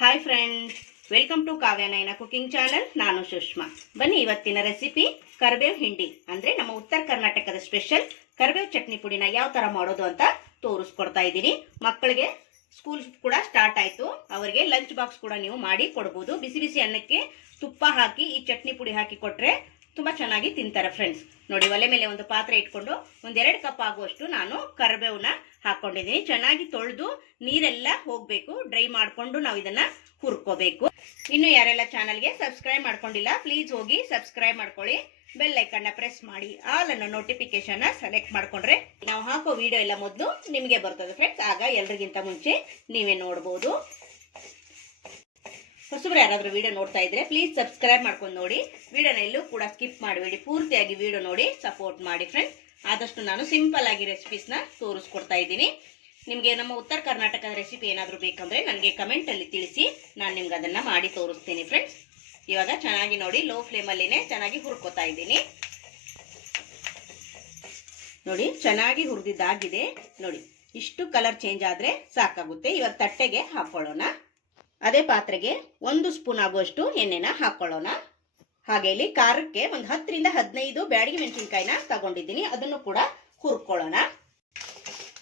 Hi friends welcome to Kavya Nayana cooking channel ನಾನು ಸುಷ್ಮಾ. ಬನ್ನಿ ಇವತ್ತಿನ ರೆಸಿಪಿ ಕರ್ಬೇವ್ ಹಿಂಡಿ. ಅಂದ್ರೆ ನಮ್ಮ ಉತ್ತರ ಕರ್ನಾಟಕದ ಸ್ಪೆಷಲ್ ಕರ್ಬೇವ್ ಚಟ್ನಿ ಪುಡಿನ ಯಾವ ತರ ಮಾಡೋದು ಅಂತ ತೋರಿಸ್ಕೊಡ್ತಾ ಇದ್ದೀನಿ. ಮಕ್ಕಳಿಗೆ ಸ್ಕೂಲ್ ಕೂಡ ಸ್ಟಾರ್ಟ್ ಆಯ್ತು. ಅವರಿಗೆ ಲಂಚ್ ಬಾಕ್ಸ್ ಕೂಡ ನೀವು ಮಾಡಿ ಕೊಡ್ಬೋದು. ಬಿಸಿ ಬಿಸಿ ಅನ್ನಕ್ಕೆ ತುಪ್ಪ ಹಾಕಿ ಈ ಚಟ್ನಿ ಪುಡಿ ಹಾಕಿ ಕೊಟ್ರೆ ತುಂಬಾ ಚೆನ್ನಾಗಿ ತಿಂತಾರೆ ಫ್ರೆಂಡ್ಸ್ ನೋಡಿ, ಒಲೆ ಮೇಲೆ ಒಂದು ಪಾತ್ರೆ ಇಟ್ಕೊಂಡು ಒಂದೆರಡು ಕಪ್ ಆಗುವಷ್ಟು ನಾನು ಕರಿಬೇವನ್ನ ಹಾಕೊಂಡಿದ್ದೀನಿ. ಚೆನ್ನಾಗಿ ತೊಳೆದು ನೀರೆಲ್ಲ ಹೋಗ್ಬೇಕು ಡ್ರೈ ಮಾಡ್ಕೊಂಡು ನಾವು ಇದನ್ನ ಹುರ್ಕೋಬೇಕು. ಇನ್ನು ಯಾರೆಲ್ಲ ಚಾನಲ್ಗೆ ಸಬ್ಸ್ಕ್ರೈಬ್ ಮಾಡ್ಕೊಂಡಿಲ್ಲ ಪ್ಲೀಸ್ ಹೋಗಿ ಸಬ್ಸ್ಕ್ರೈಬ್ ಮಾಡ್ಕೊಳ್ಳಿ. ಬೆಲ್ ಐಕನ್ನ ಪ್ರೆಸ್ ಮಾಡಿ ಆಲ್ ಅನ್ನೋ ನೋಟಿಫಿಕೇಶನ್ ಸೆಲೆಕ್ಟ್ ಮಾಡ್ಕೊಂಡ್ರೆ ನಾವು ಹಾಕೋ ವಿಡಿಯೋ ಎಲ್ಲ ಮೊದಲು ನಿಮಗೆ ಬರ್ತದೆ ಫ್ರೆಂಡ್ಸ್ ಆಗ ಎಲ್ರಿಗಿಂತ ಮುಂಚೆ ನೀವೇ ನೋಡ್ಬೋದು. ಹೊಸಬ್ರು ಯಾರಾದರೂ ವಿಡಿಯೋ ನೋಡ್ತಾ ಇದ್ರೆ ಪ್ಲೀಸ್ ಸಬ್ಸ್ಕ್ರೈಬ್ ಮಾಡ್ಕೊಂಡು ನೋಡಿ. ವಿಡಿಯೋನ ಎಲ್ಲೂ ಕೂಡ ಸ್ಕಿಪ್ ಮಾಡಬೇಡಿ. ಪೂರ್ತಿಯಾಗಿ ವಿಡಿಯೋ ನೋಡಿ ಸಪೋರ್ಟ್ ಮಾಡಿ ಫ್ರೆಂಡ್ಸ್ ಆದಷ್ಟು ನಾನು ಸಿಂಪಲ್ ಆಗಿ ರೆಸಿಪೀಸ್ನ ತೋರಿಸ್ಕೊಡ್ತಾ ಇದ್ದೀನಿ. ನಿಮಗೆ ನಮ್ಮ ಉತ್ತರ ಕರ್ನಾಟಕದ ರೆಸಿಪಿ ಏನಾದರೂ ಬೇಕಂದ್ರೆ ನನಗೆ ಕಮೆಂಟಲ್ಲಿ ತಿಳಿಸಿ. ನಾನು ನಿಮ್ಗೆ ಅದನ್ನು ಮಾಡಿ ತೋರಿಸ್ತೀನಿ ಫ್ರೆಂಡ್ಸ್ ಇವಾಗ ಚೆನ್ನಾಗಿ ನೋಡಿ ಲೋ ಫ್ಲೇಮಲ್ಲಿನೇ ಚೆನ್ನಾಗಿ ಹುರ್ಕೋತಾ ಇದ್ದೀನಿ. ನೋಡಿ, ಚೆನ್ನಾಗಿ ಹುರಿದಿದ್ದಾಗಿದೆ. ನೋಡಿ, ಇಷ್ಟು ಕಲರ್ ಚೇಂಜ್ ಆದರೆ ಸಾಕಾಗುತ್ತೆ. ಇವಾಗ ತಟ್ಟೆಗೆ ಹಾಕೊಳ್ಳೋಣ. ಅದೇ ಪಾತ್ರೆಗೆ ಒಂದು ಸ್ಪೂನ್ ಆಗುವಷ್ಟು ಎಣ್ಣೆನ ಹಾಕೊಳ್ಳೋಣ. ಹಾಗೆ ಇಲ್ಲಿ ಖಾರಕ್ಕೆ ಒಂದು ಹತ್ತರಿಂದ ಹದಿನೈದು ಬ್ಯಾಡಿಗೆ ಮೆಣಸಿನ್ಕಾಯಿನ ತಗೊಂಡಿದ್ದೀನಿ. ಅದನ್ನು ಕೂಡ ಹುರ್ಕೊಳ್ಳೋಣ.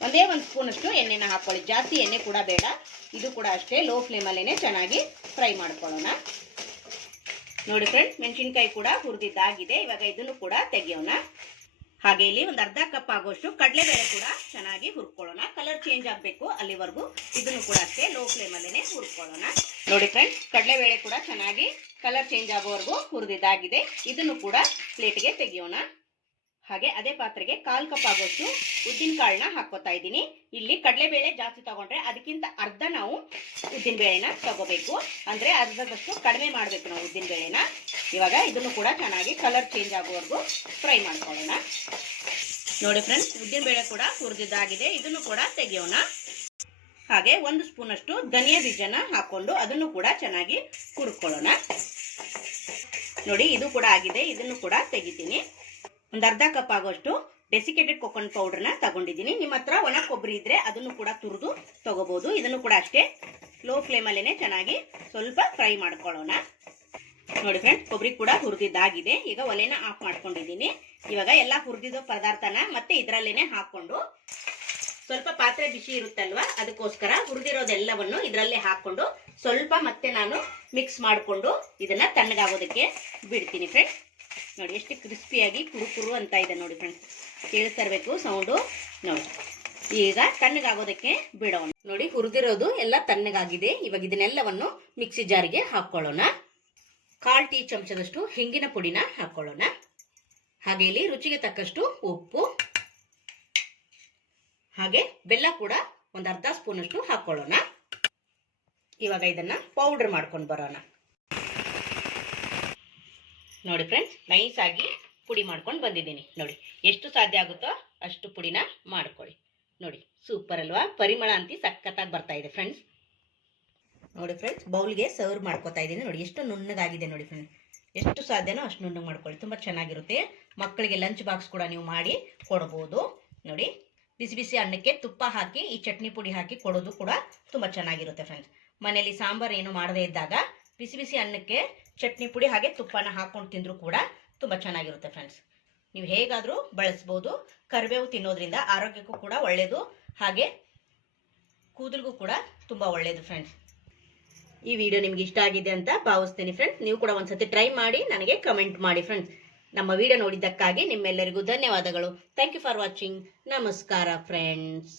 ಒಂದೇ ಒಂದು ಸ್ಪೂನ್ ಅಷ್ಟು ಎಣ್ಣೆನ ಹಾಕೊಳ್ಳಿ. ಜಾಸ್ತಿ ಎಣ್ಣೆ ಕೂಡ ಬೇಡ. ಇದು ಕೂಡ ಅಷ್ಟೇ ಲೋ ಫ್ಲೇಮಲ್ಲೇ ಚೆನ್ನಾಗಿ ಫ್ರೈ ಮಾಡ್ಕೊಳ್ಳೋಣ. ನೋಡಿ ಫ್ರೆಂಡ್ಸ್ ಮೆಣಸಿನ್ಕಾಯಿ ಕೂಡ ಹುರಿದಿದ್ದಾಗಿದೆ. ಇವಾಗ ಇದನ್ನು ಕೂಡ ತೆಗೆಯೋಣ. ಹಾಗೆ ಇಲ್ಲಿ ಒಂದು ಅರ್ಧ ಕಪ್ ಆಗೋಷ್ಟು ಕಡಲೆಬೇಳೆ ಕೂಡ ಚೆನ್ನಾಗಿ ಹುರ್ಕೊಳ್ಳೋಣ. ಕಲರ್ ಚೇಂಜ್ ಆಗಬೇಕು ಅಲ್ಲಿವರೆಗೂ. ಇದನ್ನು ಕೂಡ ಅಷ್ಟೇ ಲೋ ಫ್ಲೇಮಲ್ಲೇ ಹುರ್ಕೊಳ್ಳೋಣ. ನೋಡಿ ಫ್ರೆಂಡ್ಸ್ ಕಡಲೆಬೇಳೆ ಕೂಡ ಚೆನ್ನಾಗಿ ಕಲರ್ ಚೇಂಜ್ ಆಗೋವರೆಗೂ ಹುರಿದಿದ್ದಾಗಿದೆ. ಇದನ್ನು ಕೂಡ ಪ್ಲೇಟ್ಗೆ ತೆಗೆಯೋಣ. ಹಾಗೆ ಅದೇ ಪಾತ್ರೆಗೆ ಕಾಲ್ ಕಪ್ ಆಗೋಷ್ಟು ಉದ್ದಿನ ಕಾಳನ್ನ ಹಾಕೋತಾ ಇದ್ದೀನಿ. ಇಲ್ಲಿ ಕಡಲೆಬೇಳೆ ಜಾಸ್ತಿ ತಗೊಂಡ್ರೆ ಅದಕ್ಕಿಂತ ಅರ್ಧ ನಾವು ಉದ್ದಿನ ಬೇಳೆನ ತಗೋಬೇಕು. ಅಂದ್ರೆ ಅರ್ಧದಷ್ಟು ಕಡಿಮೆ ಮಾಡಬೇಕು ನಾವು ಉದ್ದಿನ ಬೇಳೆನ. ಇವಾಗ ಇದನ್ನು ಕೂಡ ಚೆನ್ನಾಗಿ ಕಲರ್ ಚೇಂಜ್ ಆಗುವವರೆಗೂ ಫ್ರೈ ಮಾಡ್ಕೊಳ್ಳೋಣ. ನೋಡಿ ಫ್ರೆಂಡ್ಸ್ ಉದ್ದಿನ ಬೇಳೆ ಕೂಡ ಹುರಿದಿದ್ದಾಗಿದೆ. ಇದನ್ನು ಕೂಡ ತೆಗೆಯೋಣ. ಹಾಗೆ ಒಂದು ಸ್ಪೂನ್ ಅಷ್ಟು ಧನಿಯಾ ಬೀಜನ ಹಾಕೊಂಡು ಅದನ್ನು ಕೂಡ ಚೆನ್ನಾಗಿ ಹುರ್ಕೊಳ್ಳೋಣ. ನೋಡಿ ಇದು ಕೂಡ ಆಗಿದೆ. ಇದನ್ನು ಕೂಡ ತೆಗಿತೀನಿ. ಒಂದು ಅರ್ಧ ಕಪ್ ಆಗೋಷ್ಟು ಡೆಸಿಕೇಟೆಡ್ ಕೊಕೊನ್ ಪೌಡರ್ನ ತಗೊಂಡಿದ್ದೀನಿ. ನಿಮ್ಮ ಹತ್ರ ಒಣ ಕೊಬ್ಬರಿ ಇದ್ರೆ ಅದನ್ನು ಕೂಡ ತುರಿದು ತಗೋಬಹುದು ಇದನ್ನು ಕೂಡ ಅಷ್ಟೇ ಲೋ ಫ್ಲೇಮಲ್ಲೇನೆ ಚೆನ್ನಾಗಿ ಸ್ವಲ್ಪ ಫ್ರೈ ಮಾಡ್ಕೊಳ್ಳೋಣ. ನೋಡಿ ಫ್ರೆಂಡ್ಸ್ ಕೊಬ್ಬರಿ ಕೂಡ ಹುರಿದಿದ್ದಾಗಿದೆ. ಈಗ ಒಲೆನ ಆಫ್ ಮಾಡ್ಕೊಂಡಿದ್ದೀನಿ. ಇವಾಗ ಎಲ್ಲ ಹುರಿದಿರೋ ಪದಾರ್ಥನ ಮತ್ತೆ ಇದರಲ್ಲೇನೆ ಹಾಕೊಂಡು ಸ್ವಲ್ಪ ಪಾತ್ರೆ ಬಿಸಿ ಇರುತ್ತಲ್ವಾ, ಅದಕ್ಕೋಸ್ಕರ ಹುರಿದಿರೋದೆಲ್ಲವನ್ನು ಇದರಲ್ಲೇ ಹಾಕೊಂಡು ಸ್ವಲ್ಪ ಮತ್ತೆ ನಾನು ಮಿಕ್ಸ್ ಮಾಡಿಕೊಂಡು ಇದನ್ನ ತಣ್ಣಗಾಗೋದಕ್ಕೆ ಬಿಡ್ತೀನಿ ಫ್ರೆಂಡ್ಸ್ ನೋಡಿ, ಎಷ್ಟು ಕ್ರಿಸ್ಪಿಯಾಗಿ ಕುರು ಕುರು ಅಂತ ಇದೆ ನೋಡಿ ಫ್ರೆಂಡ್ಸ್ ಕೇಳಿಸ್ತಾ ಇರಬೇಕು ಸೌಂಡು ನೋಡಿ. ಈಗ ತಣ್ಣಗಾಗೋದಕ್ಕೆ ಬಿಡೋಣ. ನೋಡಿ, ಹುರಿದಿರೋದು ಎಲ್ಲ ತಣ್ಣಗಾಗಿದೆ. ಇವಾಗ ಇದನ್ನೆಲ್ಲವನ್ನು ಮಿಕ್ಸಿ ಜಾರಿಗೆ ಹಾಕ್ಕೊಳ್ಳೋಣ. ಕಾಲ್ ಟೀ ಚಮಚದಷ್ಟು ಹೆಂಗಿನ ಪುಡಿನ ಹಾಕ್ಕೊಳ್ಳೋಣ. ಹಾಗೆ ಇಲ್ಲಿ ರುಚಿಗೆ ತಕ್ಕಷ್ಟು ಉಪ್ಪು. ಹಾಗೆ ಬೆಲ್ಲ ಕೂಡ ಒಂದು ಅರ್ಧ ಸ್ಪೂನಷ್ಟು ಹಾಕೊಳ್ಳೋಣ ಇವಾಗ ಇದನ್ನ ಪೌಡರ್ ಮಾಡ್ಕೊಂಡು ಬರೋಣ. ನೋಡಿ ಫ್ರೆಂಡ್ಸ್ ನೈಸ್ ಆಗಿ ಪುಡಿ ಮಾಡ್ಕೊಂಡು ಬಂದಿದ್ದೀನಿ. ನೋಡಿ, ಎಷ್ಟು ಸಾಧ್ಯ ಆಗುತ್ತೋ ಅಷ್ಟು ಪುಡಿನ ಮಾಡ್ಕೊಳ್ಳಿ. ನೋಡಿ ಸೂಪರ್ ಅಲ್ವಾ? ಪರಿಮಳ ಅಂತಿ ಸಖತ್ತಾಗಿ ಬರ್ತಾ ಇದೆ ಫ್ರೆಂಡ್ಸ್ ನೋಡಿ ಫ್ರೆಂಡ್ಸ್ ಬೌಲ್ಗೆ ಸರ್ವ್ ಮಾಡ್ಕೋತಾ ಇದ್ದೀನಿ. ನೋಡಿ, ಎಷ್ಟು ನುಣ್ಣಗಾಗಿದೆ ನೋಡಿ ಫ್ರೆಂಡ್ಸ್ ಎಷ್ಟು ಸಾಧ್ಯನೋ ಅಷ್ಟು ನುಣ್ಣಗೆ ಮಾಡ್ಕೊಳ್ಳಿ. ತುಂಬ ಚೆನ್ನಾಗಿರುತ್ತೆ. ಮಕ್ಕಳಿಗೆ ಲಂಚ್ ಬಾಕ್ಸ್ ಕೂಡ ನೀವು ಮಾಡಿ ಕೊಡ್ಬೋದು. ನೋಡಿ, ಬಿಸಿ ಬಿಸಿ ಅನ್ನಕ್ಕೆ ತುಪ್ಪ ಹಾಕಿ, ಈ ಚಟ್ನಿ ಪುಡಿ ಹಾಕಿ ಕೊಡೋದು ಕೂಡ ತುಂಬ ಚೆನ್ನಾಗಿರುತ್ತೆ ಫ್ರೆಂಡ್ಸ್ ಮನೆಯಲ್ಲಿ ಸಾಂಬಾರು ಏನು ಮಾಡದೇ ಇದ್ದಾಗ ಬಿಸಿ ಬಿಸಿ ಅನ್ನಕ್ಕೆ ಚಟ್ನಿ ಪುಡಿ ಹಾಗೆ ತುಪ್ಪನ ಹಾಕೊಂಡು ತಿಂದರೂ ಕೂಡ ತುಂಬ ಚೆನ್ನಾಗಿರುತ್ತೆ ಫ್ರೆಂಡ್ಸ್ ನೀವು ಹೇಗಾದರೂ ಬಳಸ್ಬೋದು. ಕರಿಬೇವು ತಿನ್ನೋದ್ರಿಂದ ಆರೋಗ್ಯಕ್ಕೂ ಕೂಡ ಒಳ್ಳೆಯದು ಹಾಗೆ ಕೂದಲಿಗೂ ಕೂಡ ತುಂಬ ಒಳ್ಳೆಯದು ಫ್ರೆಂಡ್ಸ್ ಈ ವಿಡಿಯೋ ನಿಮ್ಗೆ ಇಷ್ಟ ಆಗಿದೆ ಅಂತ ಭಾವಿಸ್ತೀನಿ ಫ್ರೆಂಡ್ಸ್ ನೀವು ಕೂಡ ಒಂದ್ಸತಿ ಟ್ರೈ ಮಾಡಿ ನನಗೆ ಕಮೆಂಟ್ ಮಾಡಿ ಫ್ರೆಂಡ್ಸ್ ನಮ್ಮ ವಿಡಿಯೋ ನೋಡಿದ್ದಕ್ಕಾಗಿ ನಿಮ್ಮೆಲ್ಲರಿಗೂ ಧನ್ಯವಾದಗಳು. ಥ್ಯಾಂಕ್ ಯು ಫಾರ್ ವಾಚಿಂಗ್ ನಮಸ್ಕಾರ ಫ್ರೆಂಡ್ಸ್